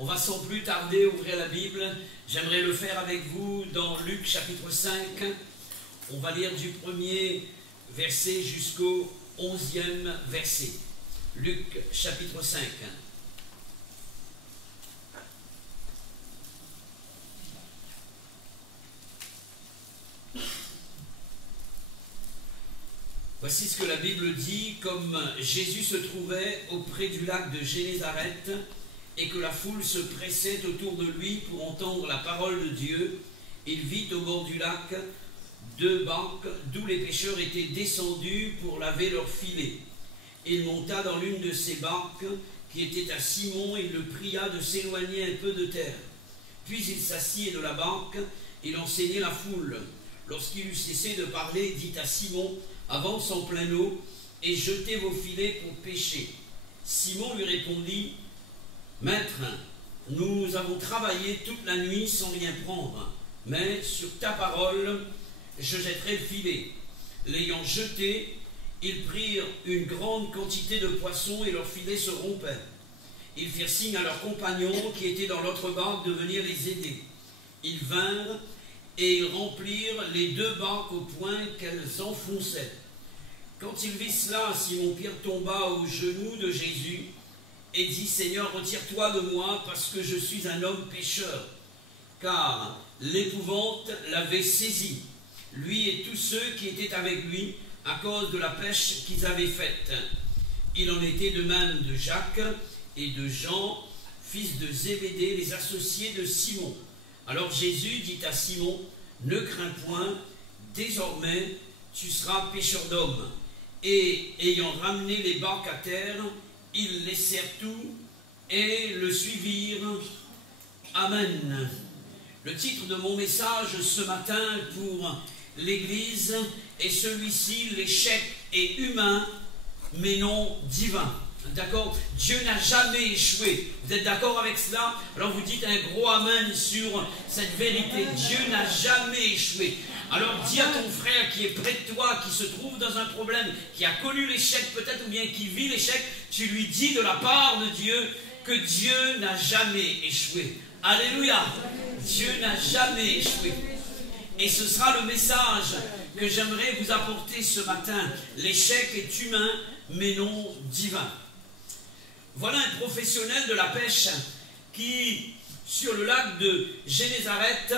On va sans plus tarder ouvrir la Bible. J'aimerais le faire avec vous dans Luc chapitre 5. On va lire du premier verset jusqu'au 11e verset. Luc chapitre 5. Voici ce que la Bible dit: comme Jésus se trouvait auprès du lac de Génézareth et que la foule se pressait autour de lui pour entendre la parole de Dieu, il vit au bord du lac 2 barques d'où les pêcheurs étaient descendus pour laver leurs filets. Il monta dans l'une de ces barques qui était à Simon et le pria de s'éloigner un peu de terre. Puis il s'assit de la barque, il enseignait la foule. Lorsqu'il eut cessé de parler, il dit à Simon: avance en pleine eau et jetez vos filets pour pêcher. Simon lui répondit: Maître, nous avons travaillé toute la nuit sans rien prendre, mais sur ta parole, je jetterai le filet. L'ayant jeté, ils prirent une grande quantité de poissons et leurs filets se rompaient. Ils firent signe à leurs compagnons qui étaient dans l'autre barque de venir les aider. Ils vinrent et ils remplirent les 2 barques au point qu'elles enfonçaient. Quand il vit cela, Simon-Pierre tomba aux genoux de Jésus et dit: Seigneur, retire-toi de moi, parce que je suis un homme pécheur. Car l'épouvante l'avait saisi, lui et tous ceux qui étaient avec lui, à cause de la pêche qu'ils avaient faite. Il en était de même de Jacques et de Jean, fils de Zébédée, les associés de Simon. Alors Jésus dit à Simon: ne crains point, désormais tu seras pêcheur d'hommes. Et ayant ramené les barques à terre, ils laissèrent tout et le suivirent. Amen. Le titre de mon message ce matin pour l'Église est celui-ci: l'échec est humain mais non divin. D'accord? Dieu n'a jamais échoué. Vous êtes d'accord avec cela? Alors vous dites un gros amen sur cette vérité. Dieu n'a jamais échoué. Alors dis à ton frère qui est près de toi, qui se trouve dans un problème, qui a connu l'échec peut-être, ou bien qui vit l'échec, tu lui dis de la part de Dieu que Dieu n'a jamais échoué. Alléluia! Dieu n'a jamais échoué. Et ce sera le message que j'aimerais vous apporter ce matin. L'échec est humain mais non divin. Voilà un professionnel de la pêche qui, sur le lac de Génézareth,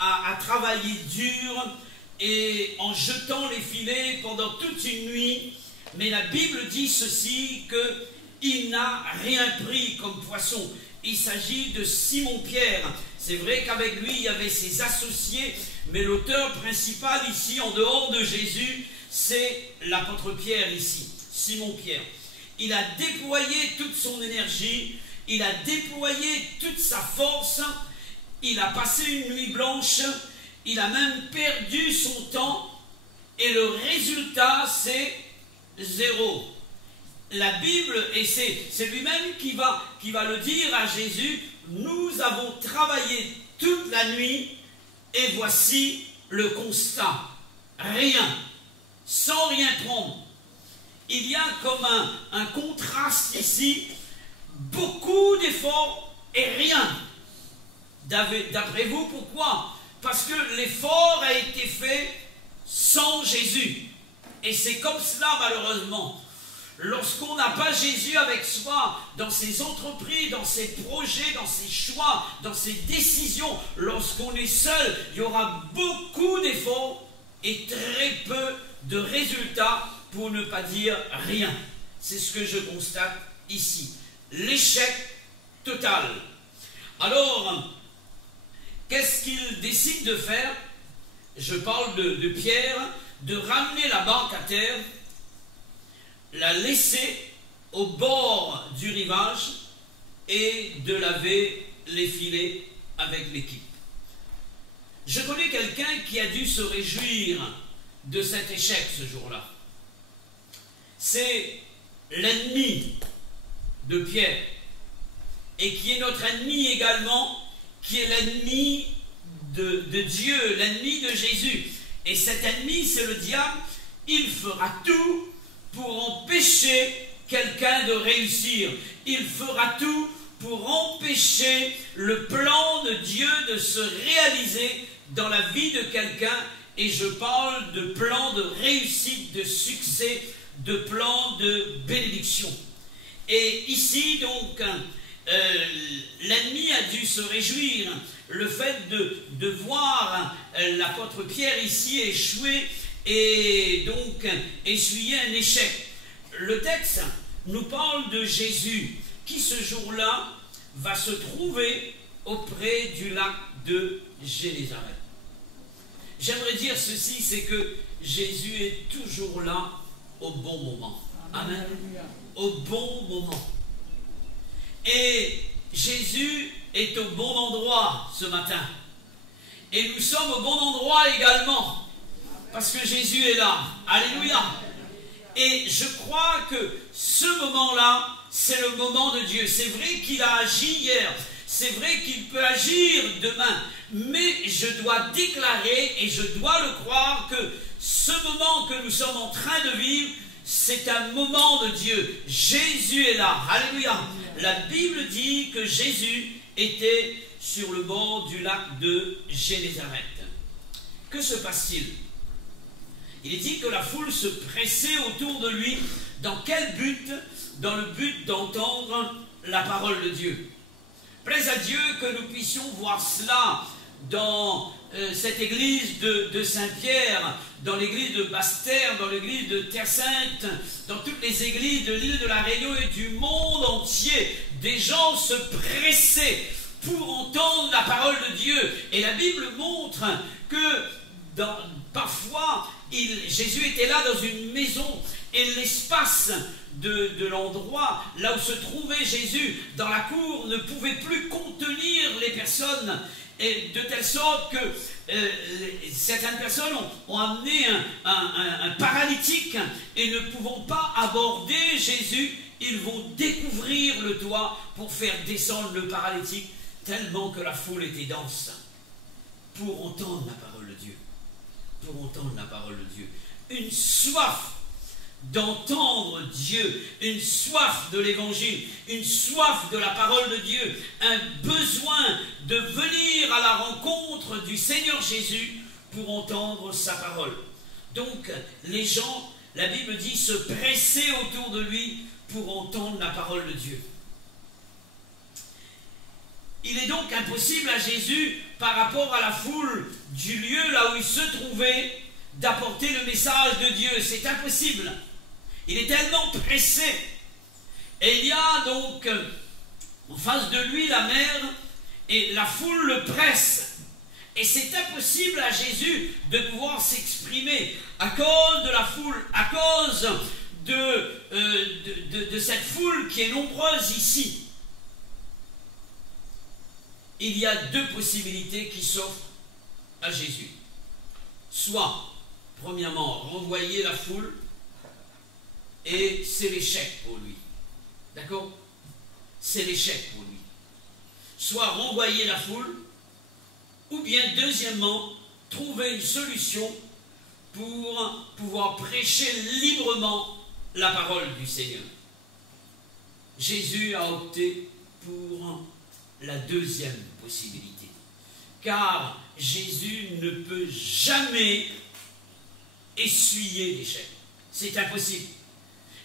a travaillé dur et en jetant les filets pendant toute une nuit. Mais la Bible dit ceci, qu'il n'a rien pris comme poisson. Il s'agit de Simon-Pierre. C'est vrai qu'avec lui, il y avait ses associés, mais l'auteur principal ici, en dehors de Jésus, c'est l'apôtre Pierre ici, Simon-Pierre. Il a déployé toute son énergie, il a déployé toute sa force, il a passé une nuit blanche, il a même perdu son temps, et le résultat, c'est 0. La Bible, et c'est lui-même qui va le dire à Jésus: nous avons travaillé toute la nuit, et voici le constat. Rien, sans rien prendre. Il y a comme un contraste ici, beaucoup d'efforts et rien. D'après vous, pourquoi? Parce que l'effort a été fait sans Jésus. Et c'est comme cela, malheureusement. Lorsqu'on n'a pas Jésus avec soi, dans ses entreprises, dans ses projets, dans ses choix, dans ses décisions, lorsqu'on est seul, il y aura beaucoup d'efforts et très peu de résultats, pour ne pas dire rien. C'est ce que je constate ici. L'échec total. Alors, qu'est-ce qu'il décide de faire? Je parle de Pierre, de ramener la barque à terre, la laisser au bord du rivage et de laver les filets avec l'équipe. Je connais quelqu'un qui a dû se réjouir de cet échec ce jour-là. C'est l'ennemi de Pierre, et qui est notre ennemi également, qui est l'ennemi de Dieu, l'ennemi de Jésus. Et cet ennemi, c'est le diable. Il fera tout pour empêcher quelqu'un de réussir. Il fera tout pour empêcher le plan de Dieu de se réaliser dans la vie de quelqu'un. Et je parle de plan de réussite, de succès, de plan de bénédiction. Et ici, donc, l'ennemi a dû se réjouir le fait de voir l'apôtre Pierre ici échouer et donc essuyer un échec. Le texte nous parle de Jésus qui ce jour-là va se trouver auprès du lac de Génézareth. J'aimerais dire ceci, c'est que Jésus est toujours là au bon moment. Amen. Au bon moment. Et Jésus est au bon endroit ce matin. Et nous sommes au bon endroit également. Parce que Jésus est là. Alléluia. Et je crois que ce moment-là, c'est le moment de Dieu. C'est vrai qu'il a agi hier. C'est vrai qu'il peut agir demain. Mais je dois déclarer et je dois le croire que ce moment que nous sommes en train de vivre, c'est un moment de Dieu. Jésus est là. Alléluia. La Bible dit que Jésus était sur le bord du lac de Génézareth. Que se passe-t-il? Il est dit que la foule se pressait autour de lui. Dans quel but? Dans le but d'entendre la parole de Dieu. Plaise à Dieu que nous puissions voir cela dans cette église de Saint-Pierre, dans l'église de Basse-Terre, dans l'église de Terre-Sainte, dans toutes les églises de l'île de la Réunion et du monde entier. Des gens se pressaient pour entendre la parole de Dieu. Et la Bible montre que parfois, Jésus était là dans une maison et l'espace de l'endroit là où se trouvait Jésus dans la cour ne pouvait plus contenir les personnes, et de telle sorte que certaines personnes ont amené un paralytique et ne pouvant pas aborder Jésus, ils vont découvrir le toit pour faire descendre le paralytique, tellement que la foule était dense pour entendre la parole de Dieu. Pour entendre la parole de Dieu. Une soif d'entendre Dieu, une soif de l'évangile, une soif de la parole de Dieu, un besoin de venir à la rencontre du Seigneur Jésus pour entendre sa parole. Donc les gens, la Bible dit, se pressaient autour de lui pour entendre la parole de Dieu. Il est donc impossible à Jésus, par rapport à la foule du lieu là où il se trouvait, d'apporter le message de Dieu. C'est impossible. Il est tellement pressé. Et il y a donc en face de lui la mer et la foule le presse. Et c'est impossible à Jésus de pouvoir s'exprimer à cause de la foule, à cause de cette foule qui est nombreuse ici. Il y a deux possibilités qui s'offrent à Jésus. Soit, premièrement, renvoyer la foule, et c'est l'échec pour lui. D'accord? C'est l'échec pour lui. Soit renvoyer la foule, ou bien deuxièmement, trouver une solution pour pouvoir prêcher librement la parole du Seigneur. Jésus a opté pour la deuxième possibilité. Car Jésus ne peut jamais essuyer l'échec. C'est impossible.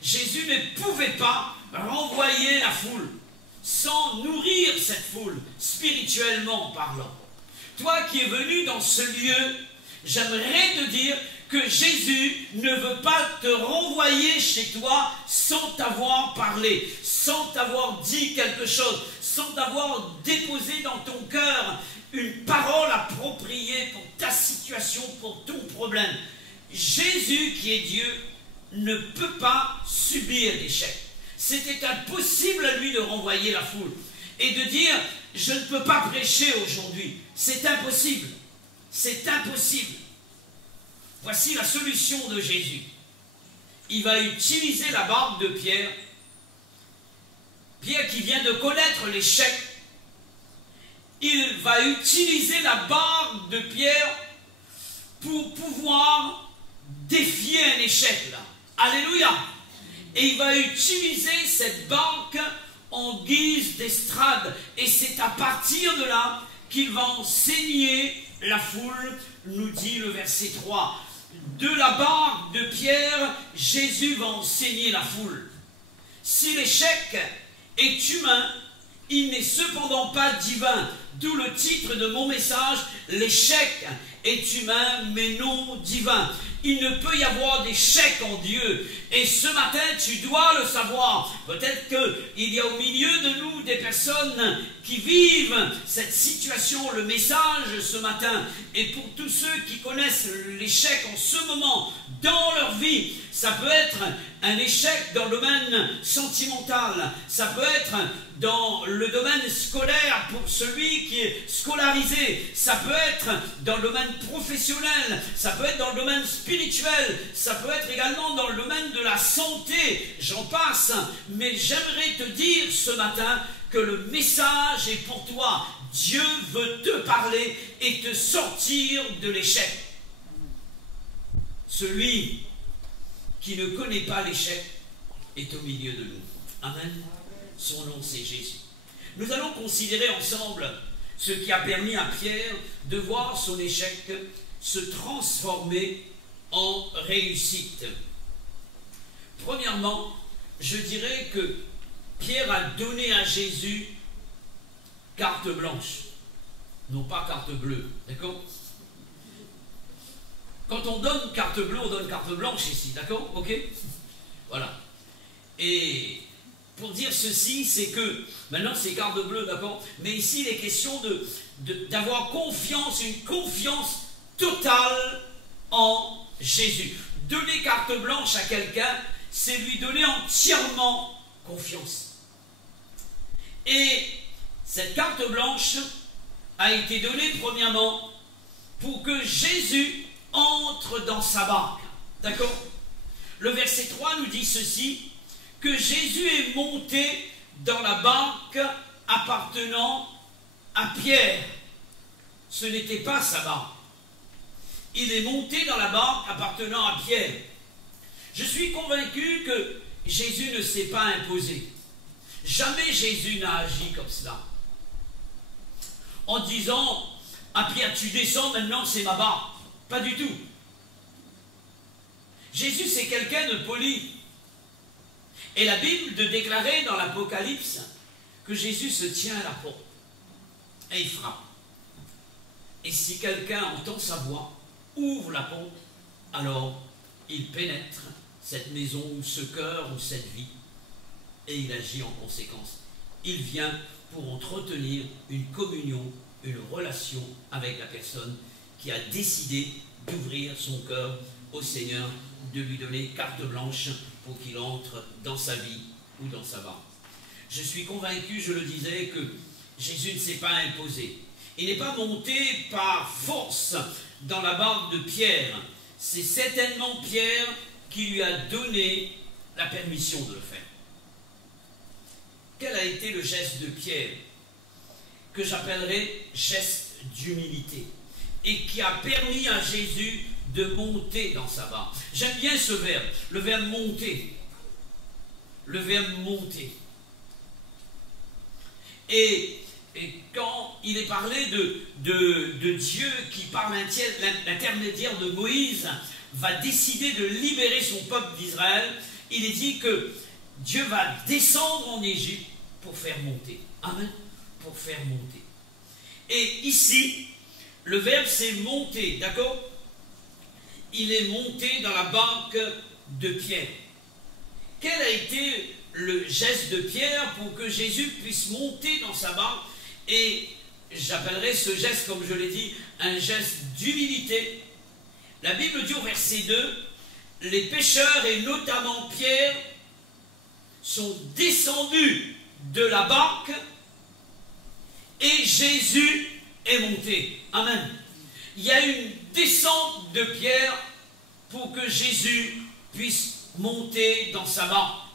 Jésus ne pouvait pas renvoyer la foule sans nourrir cette foule, spirituellement parlant. Toi qui es venu dans ce lieu, j'aimerais te dire que Jésus ne veut pas te renvoyer chez toi sans t'avoir parlé, sans t'avoir dit quelque chose, sans t'avoir déposé dans ton cœur une parole appropriée pour ta situation, pour ton problème. Jésus, qui est Dieu, ne peut pas subir l'échec. C'était impossible à lui de renvoyer la foule et de dire « je ne peux pas prêcher aujourd'hui ». C'est impossible. C'est impossible. Voici la solution de Jésus. Il va utiliser la barque de Pierre. Pierre qui vient de connaître l'échec. Il va utiliser la barque de Pierre pour pouvoir défier un échec là. Alléluia. Et il va utiliser cette barque en guise d'estrade. Et c'est à partir de là qu'il va enseigner la foule, nous dit le verset 3. De la barque de Pierre, Jésus va enseigner la foule. Si l'échec est humain, il n'est cependant pas divin. D'où le titre de mon message, l'échec est humain mais non divin. Il ne peut y avoir d'échec en Dieu. Et ce matin, tu dois le savoir. Peut-être qu'il y a au milieu de nous des personnes qui vivent cette situation, le message ce matin. Et pour tous ceux qui connaissent l'échec en ce moment dans leur vie, ça peut être un échec dans le domaine sentimental. Ça peut être dans le domaine scolaire pour celui qui est scolarisé. Ça peut être dans le domaine professionnel. Ça peut être dans le domaine spirituel. Ça peut être également dans le domaine de la santé. J'en passe. Mais j'aimerais te dire ce matin que le message est pour toi. Dieu veut te parler et te sortir de l'échec. Celui qui ne connaît pas l'échec est au milieu de nous. Amen. Son nom, c'est Jésus. Nous allons considérer ensemble ce qui a permis à Pierre de voir son échec se transformer en réussite. Premièrement, je dirais que Pierre a donné à Jésus carte blanche, non pas carte bleue, d'accord? Quand on donne carte bleue, on donne carte blanche ici, d'accord? Ok? Voilà. Et pour dire ceci, c'est que, maintenant c'est carte bleue, d'accord? Mais ici, il est question d'avoir confiance, une confiance totale en Jésus. Donner carte blanche à quelqu'un, c'est lui donner entièrement confiance. Et cette carte blanche a été donnée premièrement pour que Jésus entre dans sa barque. D'accord? Le verset 3 nous dit ceci, que Jésus est monté dans la barque appartenant à Pierre. Ce n'était pas sa barque. Il est monté dans la barque appartenant à Pierre. Je suis convaincu que Jésus ne s'est pas imposé. Jamais Jésus n'a agi comme cela. En disant à Pierre, tu descends maintenant, c'est ma barque. Pas du tout. Jésus, c'est quelqu'un de poli. Et la Bible de déclarer dans l'Apocalypse que Jésus se tient à la porte et il frappe. Et si quelqu'un entend sa voix, ouvre la porte, alors il pénètre cette maison ou ce cœur ou cette vie et il agit en conséquence. Il vient pour entretenir une communion, une relation avec la personne qui a décidé d'ouvrir son cœur au Seigneur, de lui donner carte blanche pour qu'il entre dans sa vie ou dans sa barque. Je suis convaincu, je le disais, que Jésus ne s'est pas imposé. Il n'est pas monté par force dans la barque de Pierre. C'est certainement Pierre qui lui a donné la permission de le faire. Quel a été le geste de Pierre que j'appellerais geste d'humilité et qui a permis à Jésus de monter dans sa barque? J'aime bien ce verbe, le verbe monter. Le verbe monter. Et quand il est parlé de Dieu qui, par l'intermédiaire de Moïse, va décider de libérer son peuple d'Israël, il est dit que Dieu va descendre en Égypte pour faire monter. Amen. Pour faire monter. Et ici, le verbe c'est monter, d'accord? Il est monté dans la barque de Pierre. Quel a été le geste de Pierre pour que Jésus puisse monter dans sa barque? Et j'appellerais ce geste, comme je l'ai dit, un geste d'humilité. La Bible dit au verset 2, les pécheurs et notamment Pierre sont descendus de la barque et Jésus est monté. Amen. Il y a une descente de Pierre pour que Jésus puisse monter dans sa barque.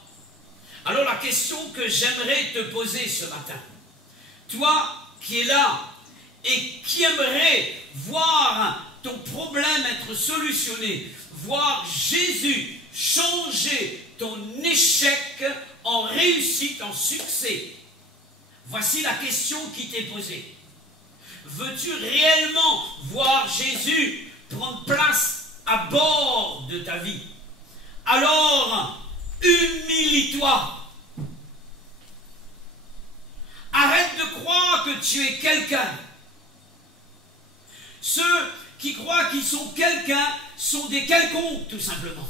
Alors la question que j'aimerais te poser ce matin, toi qui es là et qui aimerais voir ton problème être solutionné, voir Jésus changer ton échec en réussite, en succès. Voici la question qui t'est posée. Veux-tu réellement voir Jésus prendre place à bord de ta vie? Alors, humilie-toi. Arrête de croire que tu es quelqu'un. Ceux qui croient qu'ils sont quelqu'un sont des quelconques, tout simplement.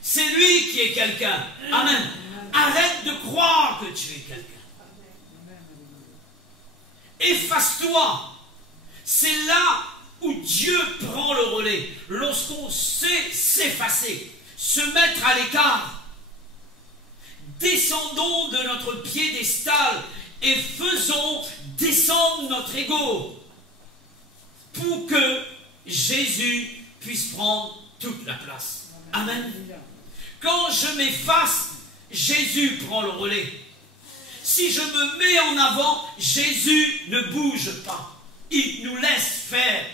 C'est lui qui est quelqu'un. Amen. Arrête de croire que tu es quelqu'un. Efface-toi. C'est là où Dieu prend le relais. Lorsqu'on sait s'effacer, se mettre à l'écart. Descendons de notre piédestal et faisons descendre notre ego pour que Jésus puisse prendre toute la place. Amen. Quand je m'efface, Jésus prend le relais. Si je me mets en avant, Jésus ne bouge pas. Il nous laisse faire.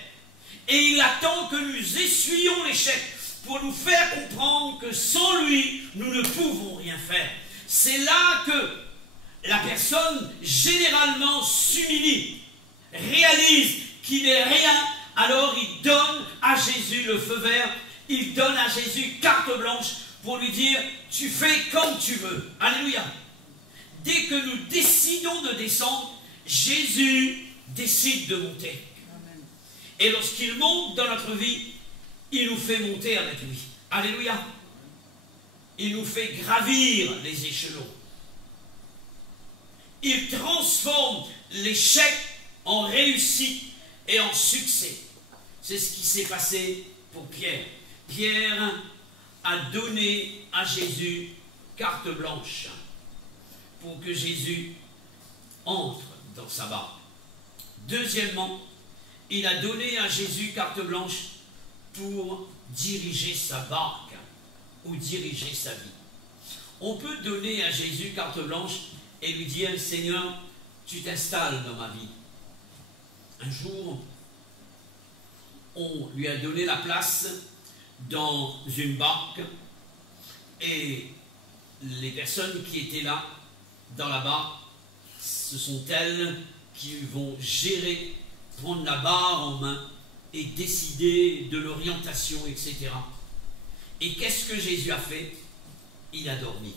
Et il attend que nous essuyions l'échec pour nous faire comprendre que sans lui, nous ne pouvons rien faire. C'est là que la personne généralement s'humilie, réalise qu'il n'est rien, alors il donne à Jésus le feu vert, il donne à Jésus carte blanche pour lui dire « tu fais comme tu veux ». Alléluia. Dès que nous décidons de descendre, Jésus décide de monter. Amen. Et lorsqu'il monte dans notre vie, il nous fait monter avec lui. Alléluia. Il nous fait gravir les échelons. Il transforme l'échec en réussite et en succès. C'est ce qui s'est passé pour Pierre. Pierre a donné à Jésus carte blanche pour que Jésus entre dans sa barque. Deuxièmement, il a donné à Jésus carte blanche pour diriger sa barque ou diriger sa vie. On peut donner à Jésus carte blanche et lui dire « Seigneur, tu t'installes dans ma vie ». Un jour, on lui a donné la place dans une barque et les personnes qui étaient là dans la barque, ce sont elles qui vont gérer, prendre la barre en main et décider de l'orientation, etc. Et qu'est-ce que Jésus a fait? Il a dormi.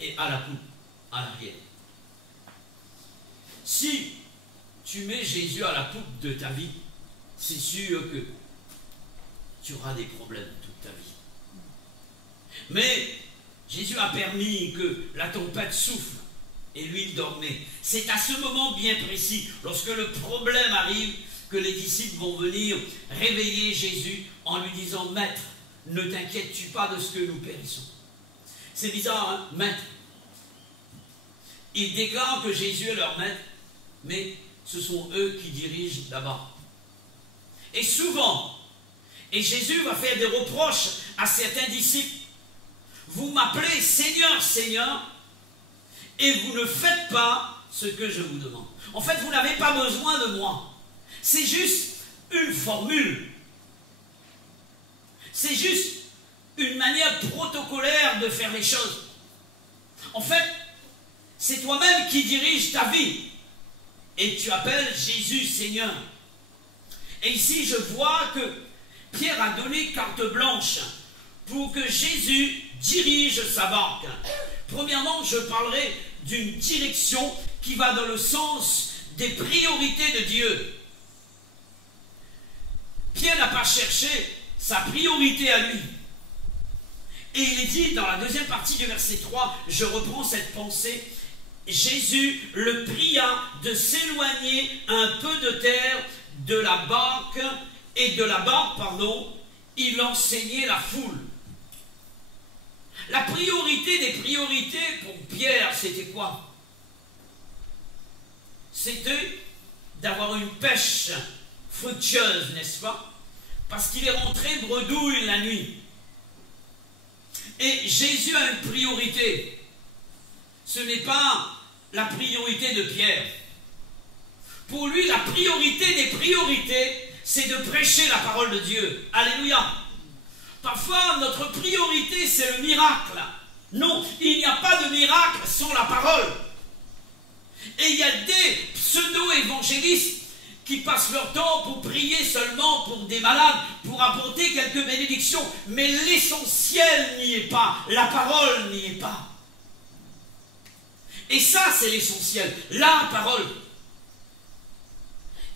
Et à la poupe, à l'arrière. Si tu mets Jésus à la poupe de ta vie, c'est sûr que tu auras des problèmes toute ta vie. Mais Jésus a permis que la tempête souffle et lui il dormait. C'est à ce moment bien précis, lorsque le problème arrive, que les disciples vont venir réveiller Jésus en lui disant « Maître, ne t'inquiètes-tu pas de ce que nous périssons ?» C'est bizarre, hein, maître. Ils déclarent que Jésus est leur maître, mais ce sont eux qui dirigent là-bas. Et souvent, et Jésus va faire des reproches à certains disciples. Vous m'appelez Seigneur, Seigneur, et vous ne faites pas ce que je vous demande. En fait, vous n'avez pas besoin de moi. C'est juste une formule. C'est juste une manière protocolaire de faire les choses. En fait, c'est toi-même qui dirige ta vie. Et tu appelles Jésus Seigneur. Et ici, je vois que Pierre a donné carte blanche pour que Jésus dirige sa barque. Premièrement, je parlerai d'une direction qui va dans le sens des priorités de Dieu. Pierre n'a pas cherché sa priorité à lui. Et il est dit dans la deuxième partie du verset 3, je reprends cette pensée, Jésus le pria de s'éloigner un peu de terre de la barque, et de la barque, il enseignait la foule. La priorité des priorités pour Pierre, c'était quoi? C'était d'avoir une pêche fructueuse, n'est-ce pas? Parce qu'il est rentré bredouille la nuit. Et Jésus a une priorité. Ce n'est pas la priorité de Pierre. Pour lui, la priorité des priorités, c'est de prêcher la parole de Dieu. Alléluia. Parfois, notre priorité, c'est le miracle. Non, il n'y a pas de miracle sans la parole. Et il y a des pseudo-évangélistes qui passent leur temps pour prier seulement pour des malades, pour apporter quelques bénédictions. Mais l'essentiel n'y est pas, la parole n'y est pas. Et ça, c'est l'essentiel, la parole.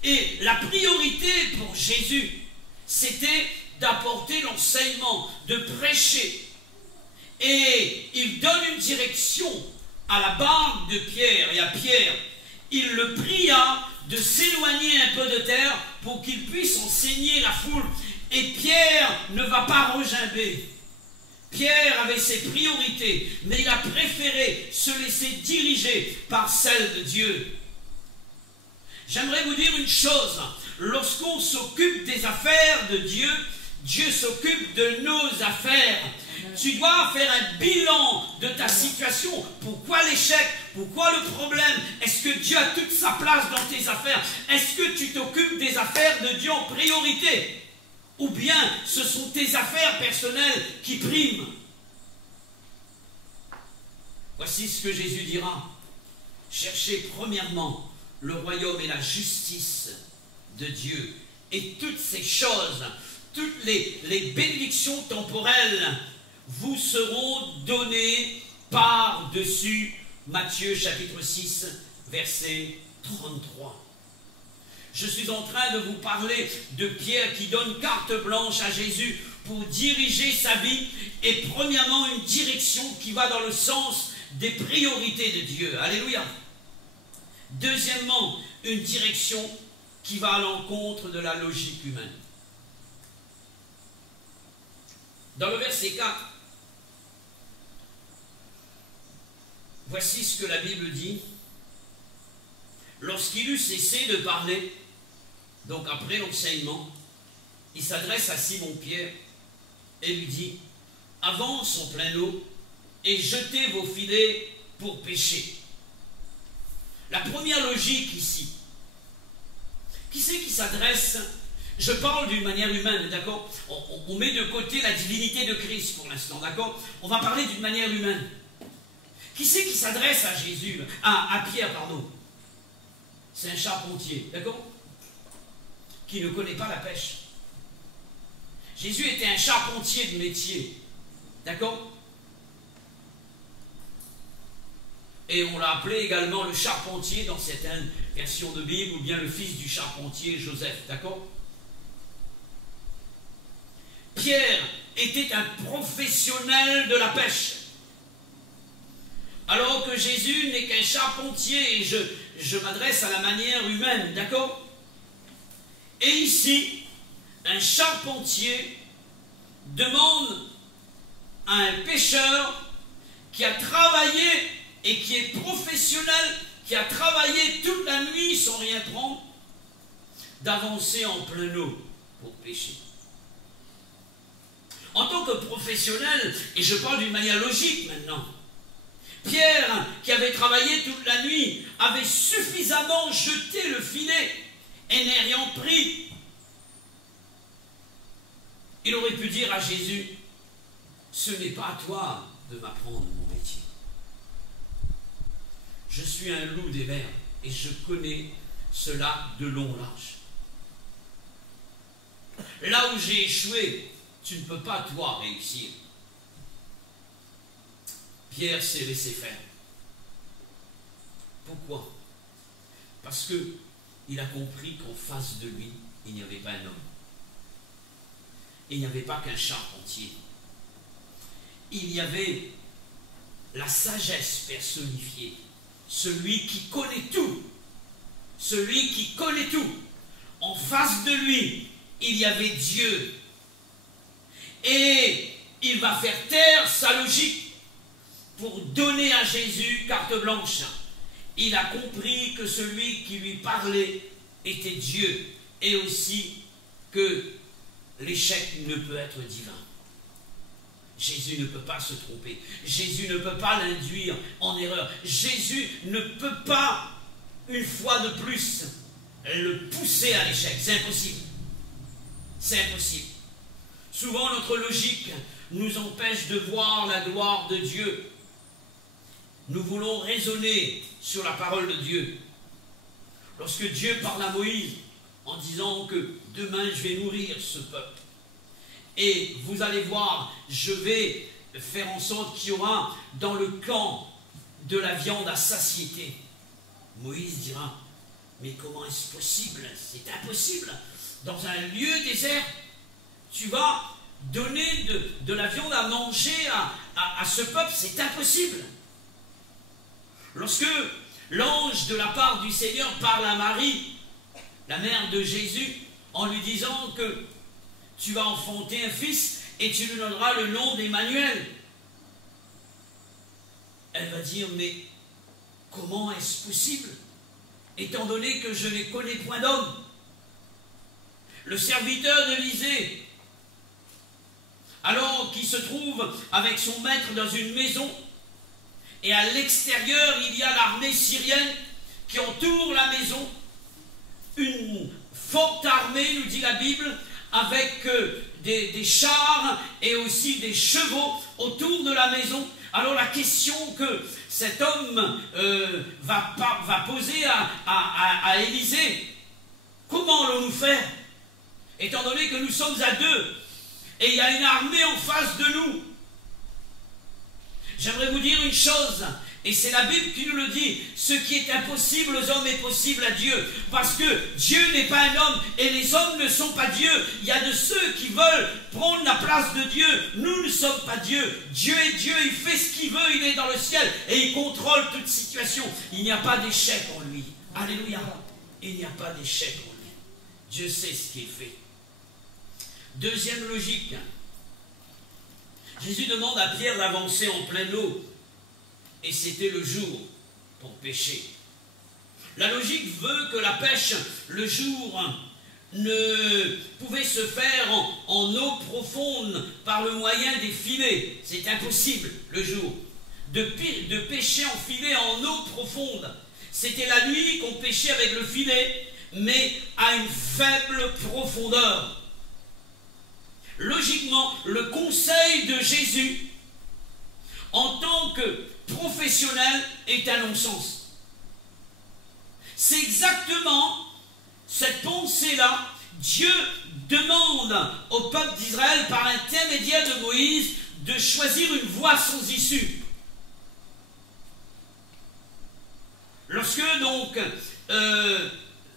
Et la priorité pour Jésus, c'était d'apporter l'enseignement, de prêcher. Et il donne une direction à la barque de Pierre. Et à Pierre, il le pria de s'éloigner un peu de terre pour qu'il puisse enseigner la foule. Et Pierre ne va pas regimber. Pierre avait ses priorités, mais il a préféré se laisser diriger par celle de Dieu. J'aimerais vous dire une chose, lorsqu'on s'occupe des affaires de Dieu, Dieu s'occupe de nos affaires. Tu dois faire un bilan de ta situation. Pourquoi l'échec? Pourquoi le problème? Est-ce que Dieu a toute sa place dans tes affaires? Est-ce que tu t'occupes des affaires de Dieu en priorité? Ou bien ce sont tes affaires personnelles qui priment? Voici ce que Jésus dira. Cherchez premièrement le royaume et la justice de Dieu. Et toutes ces choses, toutes les bénédictions temporelles vous seront données par-dessus. Matthieu chapitre 6, verset 33. Je suis en train de vous parler de Pierre qui donne carte blanche à Jésus pour diriger sa vie. Et premièrement, une direction qui va dans le sens des priorités de Dieu. Alléluia. Deuxièmement, une direction qui va à l'encontre de la logique humaine. Dans le verset 4, voici ce que la Bible dit. Lorsqu'il eut cessé de parler, donc après l'enseignement, il s'adresse à Simon-Pierre et lui dit, avance en pleine eau et jetez vos filets pour pêcher. La première logique ici, qui c'est qui s'adresse? Je parle d'une manière humaine, d'accord? On met de côté la divinité de Christ pour l'instant, d'accord? On va parler d'une manière humaine. Qui c'est qui s'adresse à Jésus, à Pierre, pardon? C'est un charpentier, d'accord? Qui ne connaît pas la pêche. Jésus était un charpentier de métier, d'accord? Et on l'a appelé également le charpentier dans certaines versions de Bible, ou bien le fils du charpentier Joseph, d'accord? Pierre était un professionnel de la pêche. Alors que Jésus n'est qu'un charpentier, et je m'adresse à la manière humaine, d'accord? Et ici, un charpentier demande à un pêcheur qui a travaillé et qui est professionnel, qui a travaillé toute la nuit sans rien prendre, d'avancer en pleine eau pour pêcher. En tant que professionnel, et je parle d'une manière logique maintenant, Pierre, qui avait travaillé toute la nuit, avait suffisamment jeté le filet et n'est rien pris. Il aurait pu dire à Jésus, ce n'est pas à toi de m'apprendre mon métier. Je suis un loup des mers et je connais cela de long large. Là où j'ai échoué, tu ne peux pas toi réussir. Pierre s'est laissé faire. Pourquoi? Parce qu'il a compris qu'en face de lui, il n'y avait pas un homme. Il n'y avait pas qu'un charpentier. Il y avait la sagesse personnifiée. Celui qui connaît tout. Celui qui connaît tout. En face de lui, il y avait Dieu. Et il va faire taire sa logique pour donner à Jésus carte blanche. Il a compris que celui qui lui parlait était Dieu. Et aussi que l'échec ne peut être divin. Jésus ne peut pas se tromper. Jésus ne peut pas l'induire en erreur. Jésus ne peut pas, une fois de plus, le pousser à l'échec. C'est impossible. C'est impossible. Souvent, notre logique nous empêche de voir la gloire de Dieu. Nous voulons raisonner sur la parole de Dieu. Lorsque Dieu parle à Moïse en disant que demain je vais nourrir ce peuple, et vous allez voir, je vais faire en sorte qu'il y aura dans le camp de la viande à satiété. Moïse dira, mais comment est-ce possible? C'est impossible. Dans un lieu désert, tu vas donner de la viande à manger à ce peuple, c'est impossible. Lorsque l'ange de la part du Seigneur parle à Marie, la mère de Jésus, en lui disant que tu vas enfanter un fils et tu lui donneras le nom d'Emmanuel, elle va dire, mais comment est-ce possible, étant donné que je ne connais point d'homme? Le serviteur d'Élisée, alors qu'il se trouve avec son maître dans une maison, et à l'extérieur il y a l'armée syrienne qui entoure la maison, une forte armée, nous dit la Bible, avec des chars et aussi des chevaux autour de la maison. Alors la question que cet homme va poser à Élisée, comment allons-nous faire, étant donné que nous sommes à deux et il y a une armée en face de nous? J'aimerais vous dire une chose, et c'est la Bible qui nous le dit, ce qui est impossible aux hommes est possible à Dieu, parce que Dieu n'est pas un homme, et les hommes ne sont pas Dieu. Il y a de ceux qui veulent prendre la place de Dieu. Nous ne sommes pas Dieu. Dieu est Dieu, il fait ce qu'il veut, il est dans le ciel, et il contrôle toute situation. Il n'y a pas d'échec en lui. Alléluia. Il n'y a pas d'échec en lui. Dieu sait ce qui est fait. Deuxième logique. Jésus demande à Pierre d'avancer en pleine eau, et c'était le jour pour pêcher. La logique veut que la pêche, le jour, ne pouvait se faire en eau profonde par le moyen des filets. C'est impossible, le jour. De pêcher en filet en eau profonde. C'était la nuit qu'on pêchait avec le filet, mais à une faible profondeur. Logiquement, le conseil de Jésus, en tant que professionnel, est un non-sens. C'est exactement cette pensée-là. Dieu demande au peuple d'Israël, par l'intermédiaire de Moïse, de choisir une voie sans issue. Lorsque donc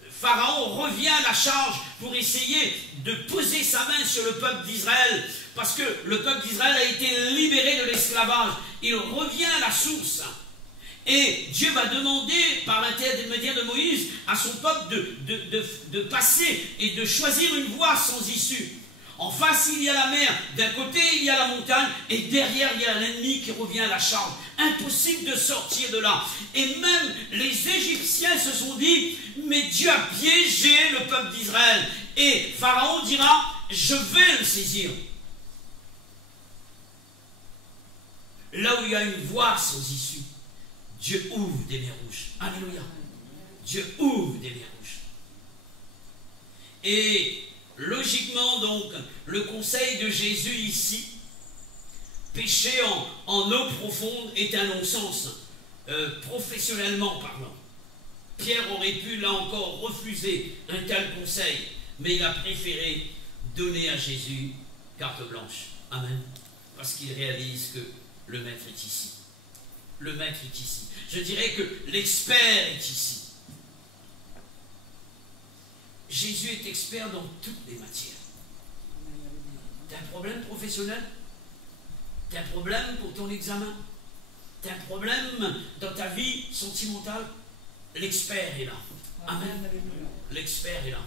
Pharaon revient à la charge pour essayer de poser sa main sur le peuple d'Israël, parce que le peuple d'Israël a été libéré de l'esclavage, il revient à la source. Et Dieu va demander, par l'intermédiaire de Moïse, à son peuple de passer et de choisir une voie sans issue. En face, il y a la mer, d'un côté, il y a la montagne, et derrière, il y a l'ennemi qui revient à la charge. Impossible de sortir de là. Et même les Égyptiens se sont dit, mais Dieu a piégé le peuple d'Israël. Et Pharaon dira, je vais le saisir. Là où il y a une voie sans issue, Dieu ouvre des mers rouges. Alléluia. Dieu ouvre des mers rouges. Et logiquement donc, le conseil de Jésus ici, pêcher en eau profonde, est un non-sens, professionnellement parlant. Pierre aurait pu là encore refuser un tel conseil, mais il a préféré donner à Jésus carte blanche. Amen. Parce qu'il réalise que le maître est ici. Le maître est ici. Je dirais que l'expert est ici. Jésus est expert dans toutes les matières. Tu as un problème professionnel? Tu as un problème pour ton examen? Tu as un problème dans ta vie sentimentale? L'expert est là. Amen. L'expert est là.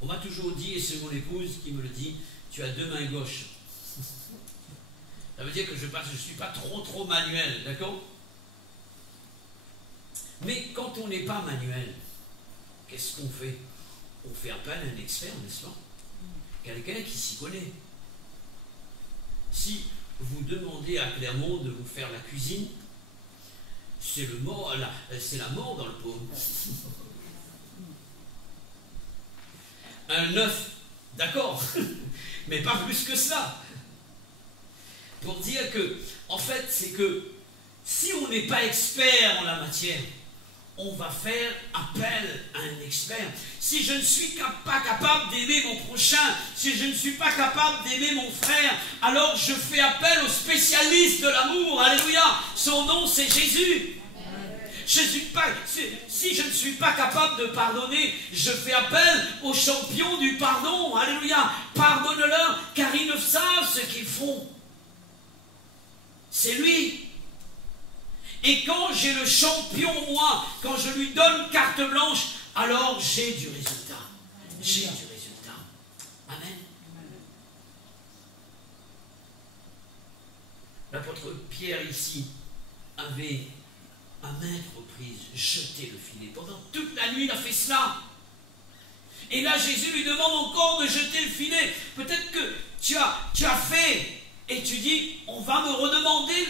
On m'a toujours dit, et c'est mon épouse qui me le dit, tu as deux mains gauches. Ça veut dire que je ne suis pas trop manuel, d'accord? Mais quand on n'est pas manuel, qu'est-ce qu'on fait? On fait appel à un expert, n'est-ce pas? Quelqu'un qui s'y connaît. Si vous demandez à Clermont de vous faire la cuisine, c'est la mort dans le pot. Un œuf, d'accord, mais pas plus que cela. pour dire que, en fait, c'est que si on n'est pas expert en la matière, on va faire appel à un expert. Si je ne suis pas capable d'aimer mon prochain, si je ne suis pas capable d'aimer mon frère, alors je fais appel au spécialiste de l'amour. Alléluia. Son nom, c'est Jésus. Si je ne suis pas capable de pardonner, je fais appel au champion du pardon. Alléluia. Pardonne-leur, car ils ne savent ce qu'ils font. C'est lui. Et quand j'ai le champion, moi, quand je lui donne carte blanche, alors j'ai du résultat. J'ai du résultat. Amen. L'apôtre Pierre ici avait à maintes reprises jeté le filet. Pendant toute la nuit, il a fait cela. Et là, Jésus lui demande encore de jeter le filet. Peut-être que tu as fait et tu dis, on va me redemander.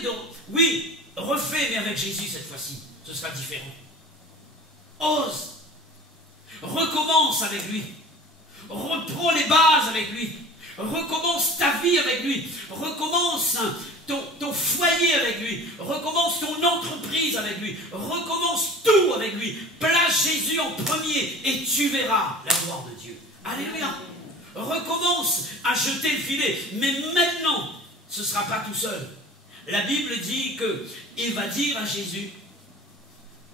Oui, refais, mais avec Jésus cette fois-ci. Ce sera différent. Ose. Recommence avec lui. Reprends les bases avec lui. Recommence ta vie avec lui. Recommence ton foyer avec lui. Recommence ton entreprise avec lui. Recommence tout avec lui. Place Jésus en premier et tu verras la gloire de Dieu. Alléluia. Recommence à jeter le filet. Mais maintenant, ce ne sera pas tout seul. La Bible dit qu'il va dire à Jésus,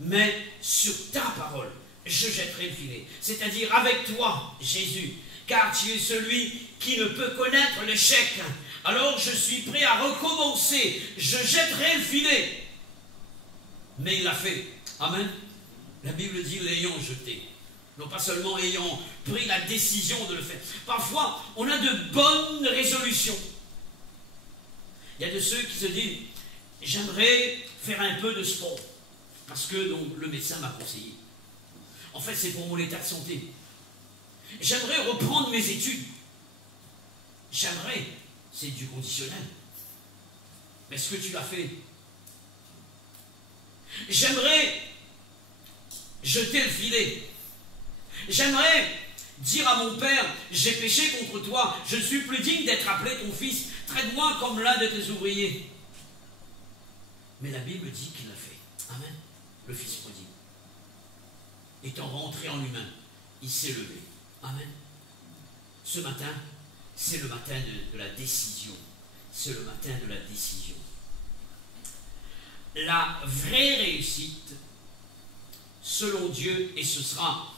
mais sur ta parole, je jetterai le filet. C'est-à-dire avec toi, Jésus, car tu es celui qui ne peut connaître l'échec. Alors je suis prêt à recommencer. Je jetterai le filet. Mais il l'a fait. Amen. La Bible dit l'ayant jeté. Non pas seulement ayant pris la décision de le faire. Parfois, on a de bonnes résolutions. Il y a de ceux qui se disent, j'aimerais faire un peu de sport. Parce que donc, le médecin m'a conseillé. En fait, c'est pour mon état de santé. J'aimerais reprendre mes études. J'aimerais. C'est du conditionnel. Mais est-ce que tu l'as fait? J'aimerais jeter le filet. J'aimerais dire à mon père, j'ai péché contre toi, je ne suis plus digne d'être appelé ton fils, traite-moi comme l'un de tes ouvriers. Mais la Bible dit qu'il l'a fait. Amen. Le fils prodigue. Étant rentré en lui-même, il s'est levé. Amen. Ce matin, c'est le matin de la décision. C'est le matin de la décision. La vraie réussite, selon Dieu, et ce sera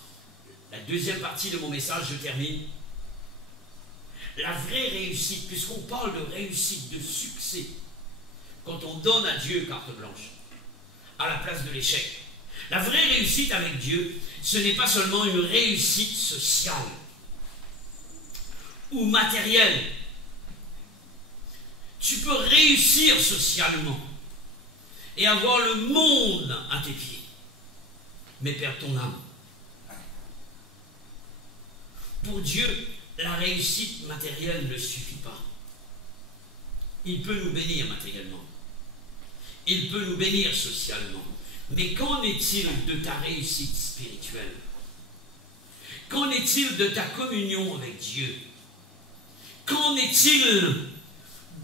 la deuxième partie de mon message, je termine. La vraie réussite, puisqu'on parle de réussite, de succès, quand on donne à Dieu carte blanche, à la place de l'échec. La vraie réussite avec Dieu, ce n'est pas seulement une réussite sociale ou matérielle. Tu peux réussir socialement et avoir le monde à tes pieds, mais perdre ton âme. Pour Dieu, la réussite matérielle ne suffit pas. Il peut nous bénir matériellement. Il peut nous bénir socialement. Mais qu'en est-il de ta réussite spirituelle? Qu'en est-il de ta communion avec Dieu? Qu'en est-il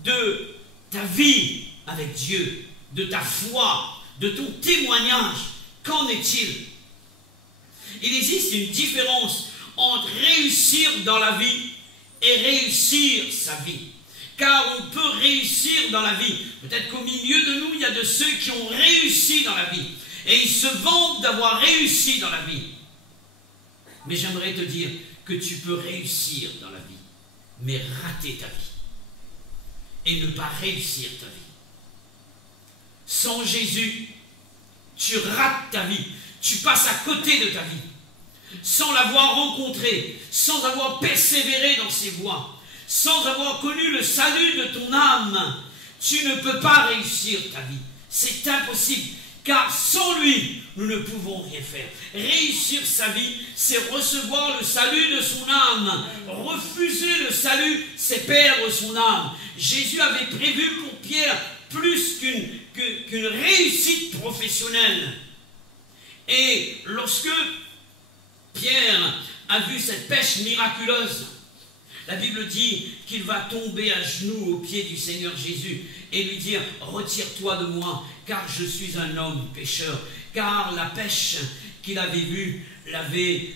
de ta vie avec Dieu, de ta foi, de ton témoignage? Qu'en est-il? Il existe une différence entre réussir dans la vie et réussir sa vie. Car on peut réussir dans la vie. Peut-être qu'au milieu de nous, il y a de ceux qui ont réussi dans la vie. Et ils se vantent d'avoir réussi dans la vie. Mais j'aimerais te dire que tu peux réussir dans la vie, mais rater ta vie. Et ne pas réussir ta vie. Sans Jésus, tu rates ta vie. Tu passes à côté de ta vie. Sans l'avoir rencontré, sans avoir persévéré dans ses voies, sans avoir connu le salut de ton âme, tu ne peux pas réussir ta vie. C'est impossible, car sans lui, nous ne pouvons rien faire. Réussir sa vie, c'est recevoir le salut de son âme. Refuser le salut, c'est perdre son âme. Jésus avait prévu pour Pierre plus qu'une réussite professionnelle. Et lorsque Pierre a vu cette pêche miraculeuse, La Bible dit qu'il va tomber à genoux aux pieds du Seigneur Jésus et lui dire « Retire-toi de moi, car je suis un homme pécheur. » Car la pêche qu'il avait vue,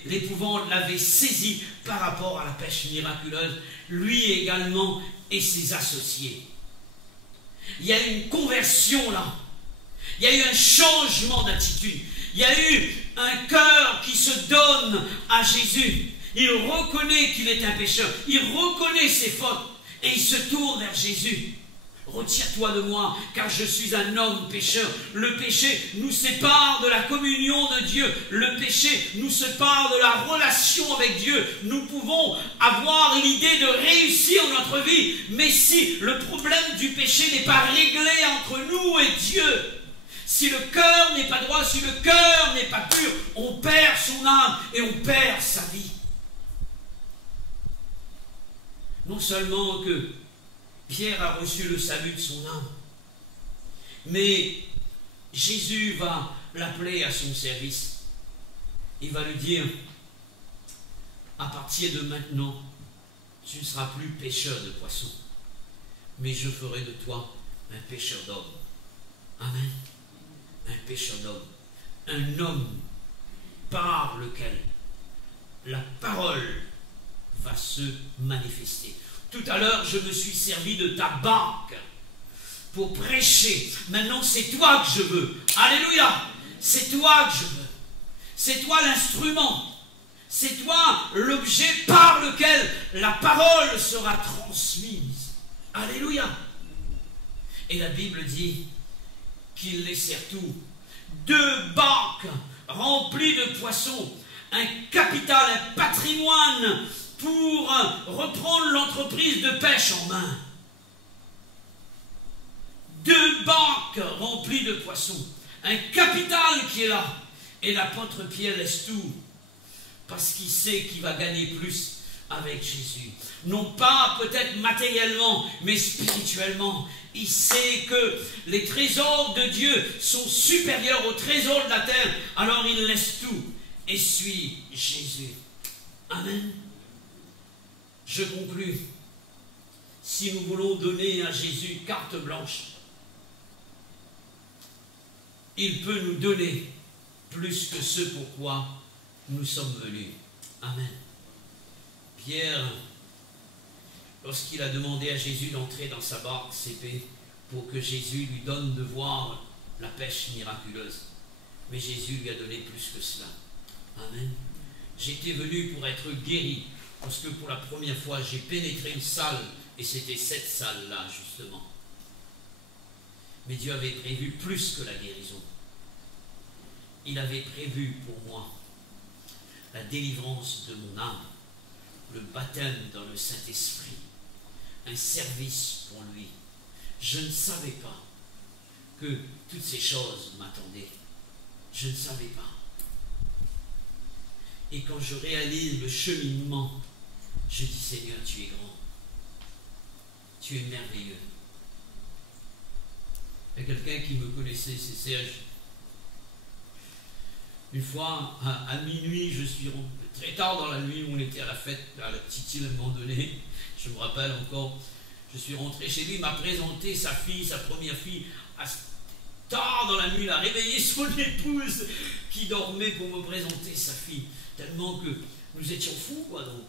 l'épouvante l'avait saisi par rapport à la pêche miraculeuse, lui également et ses associés. Il y a eu une conversion là. Il y a eu un changement d'attitude. Il y a eu un cœur qui se donne à Jésus. Il reconnaît qu'il est un pécheur. Il reconnaît ses fautes. Et il se tourne vers Jésus. Retire-toi de moi, car je suis un homme pécheur. Le péché nous sépare de la communion de Dieu. Le péché nous sépare de la relation avec Dieu. Nous pouvons avoir l'idée de réussir notre vie, mais si le problème du péché n'est pas réglé entre nous et Dieu, si le cœur n'est pas droit, si le cœur n'est pas pur, on perd son âme et on perd sa vie. Non seulement que Pierre a reçu le salut de son âme, mais Jésus va l'appeler à son service. Il va lui dire, à partir de maintenant, tu ne seras plus pêcheur de poissons, mais je ferai de toi un pêcheur d'hommes. Amen. Un pêcheur d'hommes. Un homme par lequel la parole va se manifester. Tout à l'heure, je me suis servi de ta barque pour prêcher. Maintenant, c'est toi que je veux. Alléluia. C'est toi que je veux. C'est toi l'instrument. C'est toi l'objet par lequel la parole sera transmise. Alléluia. Et la Bible dit qu'il laissèrent tout. 2 barques remplies de poissons, un capital, un patrimoine pour reprendre l'entreprise de pêche en main. 2 barques remplies de poissons, un capital qui est là. Et l'apôtre Pierre laisse tout parce qu'il sait qu'il va gagner plus avec Jésus. Non pas peut-être matériellement, mais spirituellement. Il sait que les trésors de Dieu sont supérieurs aux trésors de la terre. Alors il laisse tout et suit Jésus. Amen. Je conclus. Si nous voulons donner à Jésus carte blanche, il peut nous donner plus que ce pourquoi nous sommes venus. Amen. Pierre, lorsqu'il a demandé à Jésus d'entrer dans sa barque CP pour que Jésus lui donne de voir la pêche miraculeuse, mais Jésus lui a donné plus que cela. Amen. J'étais venu pour être guéri, parce que pour la première fois, j'ai pénétré une salle, et c'était cette salle-là, justement. Mais Dieu avait prévu plus que la guérison. Il avait prévu pour moi la délivrance de mon âme, le baptême dans le Saint-Esprit, un service pour lui. Je ne savais pas que toutes ces choses m'attendaient. Je ne savais pas. Et quand je réalise le cheminement, je dis, Seigneur, tu es grand. Tu es merveilleux. Il y a quelqu'un qui me connaissait, c'est Serge. Une fois, à minuit, je suis rentré, très tard dans la nuit, on était à la fête, à la petite île à un moment donné, je me rappelle encore, je suis rentré chez lui, il m'a présenté sa fille, sa première fille, tard dans la nuit, il a réveillé son épouse qui dormait pour me présenter sa fille, tellement que nous étions fous, quoi, donc.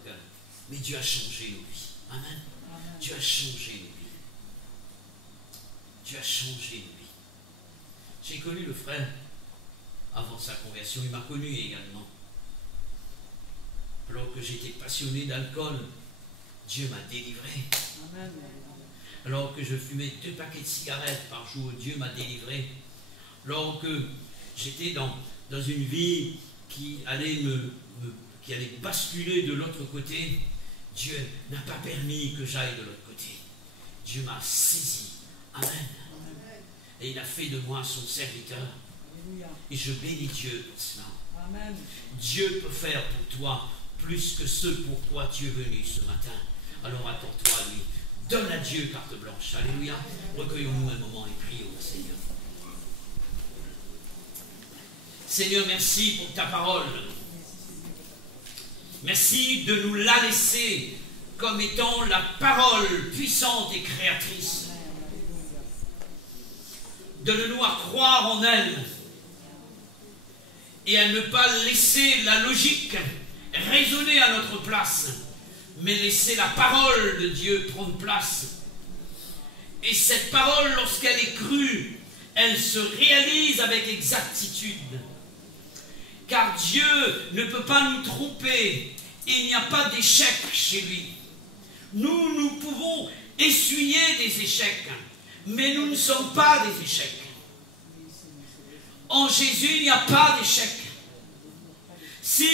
Mais Dieu a changé nos vies. Amen. Amen. Dieu a changé nos vies. Dieu a changé nos vies. J'ai connu le frère avant sa conversion, il m'a connu également. Alors que j'étais passionné d'alcool, Dieu m'a délivré. Amen. Alors que je fumais 2 paquets de cigarettes par jour, Dieu m'a délivré. Alors que j'étais dans une vie qui allait qui allait basculer de l'autre côté, Dieu n'a pas permis que j'aille de l'autre côté. Dieu m'a saisi. Amen. Amen. Et il a fait de moi son serviteur. Et je bénis Dieu pour cela. Amen. Dieu peut faire pour toi plus que ce pour quoi tu es venu ce matin. Alors accorde-toi à lui. Donne à Dieu carte blanche. Alléluia. Recueillons-nous un moment et prions au Seigneur. Seigneur, merci pour ta parole. Merci de nous la laisser comme étant la parole puissante et créatrice. Donne-nous à croire en elle et à ne pas laisser la logique raisonner à notre place, mais laisser la parole de Dieu prendre place. Et cette parole, lorsqu'elle est crue, elle se réalise avec exactitude. Car Dieu ne peut pas nous tromper. Il n'y a pas d'échec chez lui. Nous pouvons essuyer des échecs, mais nous ne sommes pas des échecs. En Jésus, il n'y a pas d'échec. Si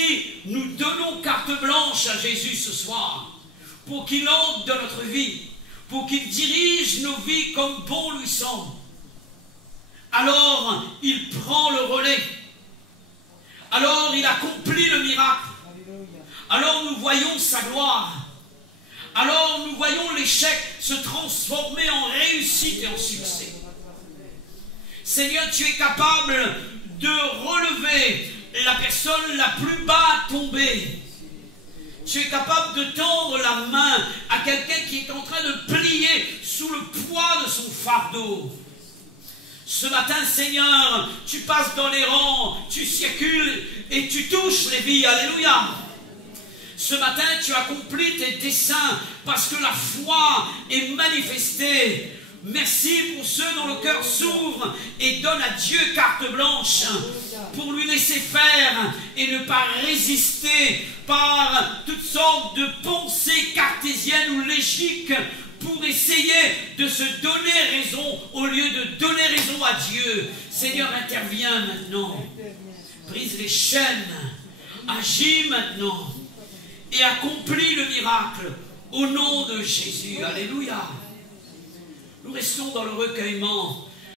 nous donnons carte blanche à Jésus ce soir, pour qu'il entre dans notre vie, pour qu'il dirige nos vies comme bon lui semble, alors il prend le relais. Alors il accomplit le miracle. Alors nous voyons sa gloire. Alors nous voyons l'échec se transformer en réussite et en succès. Seigneur, tu es capable de relever la personne la plus bas tombée. Tu es capable de tendre la main à quelqu'un qui est en train de plier sous le poids de son fardeau. Ce matin, Seigneur, tu passes dans les rangs, tu circules et tu touches les vies. Alléluia. Ce matin, tu accomplis tes desseins parce que la foi est manifestée. Merci pour ceux dont le cœur s'ouvre et donne à Dieu carte blanche pour lui laisser faire et ne pas résister par toutes sortes de pensées cartésiennes ou légiques pour essayer de se donner raison au lieu de donner raison à Dieu. Seigneur, interviens maintenant. Brise les chaînes. Agis maintenant. Et accomplis le miracle au nom de Jésus. Alléluia. Nous restons dans le recueillement